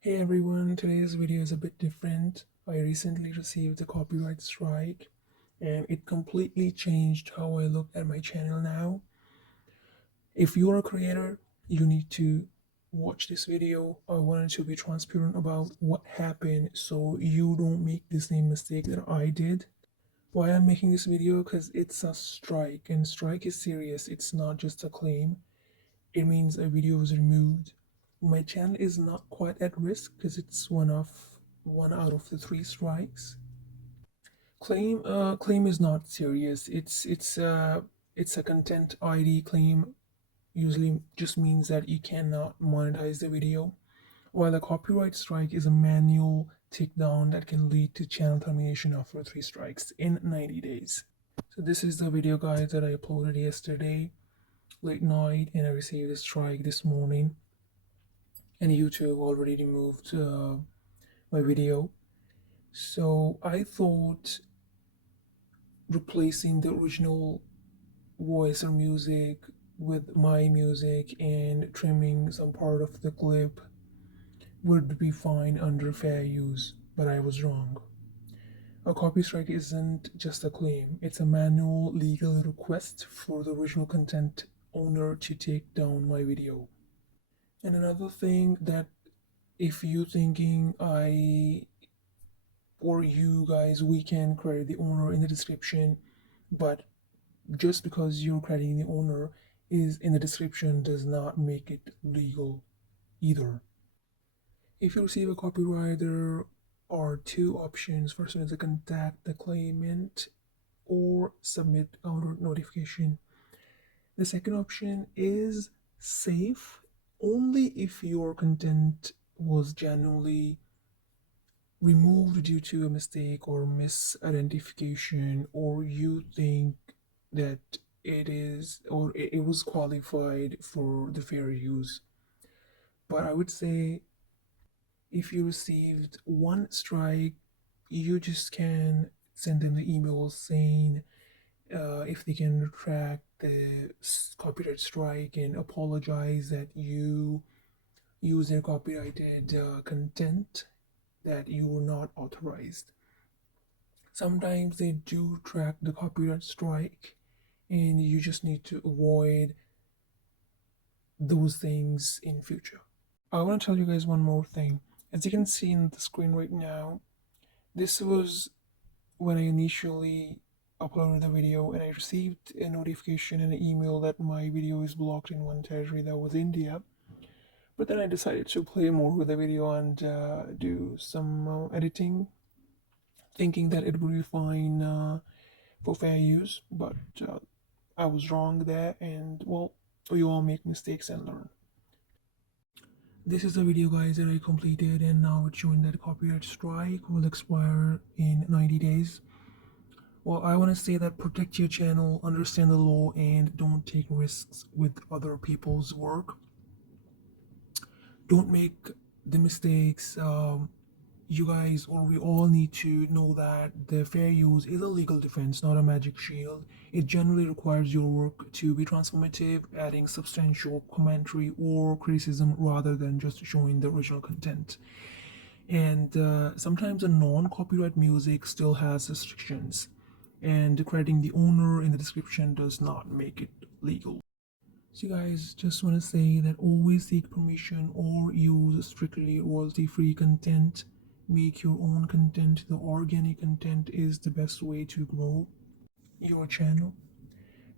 Hey everyone, today's video is a bit different. I recently received a copyright strike and it completely changed how I look at my channel now. If you're a creator, you need to watch this video. I wanted to be transparent about what happened so you don't make the same mistake that I did. Why I'm making this video? Because it's a strike and strike is serious. It's not just a claim. It means a video was removed. My channel is not quite at risk because it's one out of the three strikes. Claim is not serious. It's a content ID claim. Usually just means that you cannot monetize the video, while a copyright strike is a manual takedown that can lead to channel termination after three strikes in 90 days. So this is the video guide that I uploaded yesterday late night, and I received a strike this morning, and YouTube already removed my video. So I thought replacing the original voice or music with my music and trimming some part of the clip would be fine under fair use, but I was wrong. A copy strike isn't just a claim, it's a manual legal request for the original content owner to take down my video. And another thing, that if you thinking I or you guys, we can credit the owner in the description, but just because you're crediting the owner is in the description does not make it legal either. If you receive a copyright, there are two options. First one is to contact the claimant or submit counter notification. The second option is safe only if your content was genuinely removed due to a mistake or misidentification, or you think that it was qualified for the fair use. But I would say if you received one strike, you just can send them the email saying if they can retract the copyright strike and apologize that you use their copyrighted content that you were not authorized. Sometimes they do track the copyright strike, and you just need to avoid those things in future. I want to tell you guys one more thing. As you can see in the screen right now, this was when I initially uploaded the video, and I received a notification and an email that my video is blocked in one territory, that was India. But then I decided to play more with the video and do some editing, thinking that it would be fine for fair use. But I was wrong there, and well, we all make mistakes and learn. This is the video guys that I completed, and now it's showing that copyright strike will expire in 90 days. Well, I want to say that protect your channel, understand the law, and don't take risks with other people's work. Don't make the mistakes. You guys, or we all need to know that the fair use is a legal defense, not a magic shield. It generally requires your work to be transformative, adding substantial commentary or criticism rather than just showing the original content. And sometimes the non-copyright music still has restrictions, and crediting the owner in the description does not make it legal. So guys, just want to say that always seek permission or use strictly royalty-free content. Make your own content. The organic content is the best way to grow your channel.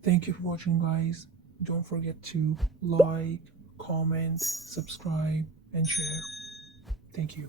Thank you for watching guys. Don't forget to like, comment, subscribe, and share. Thank you.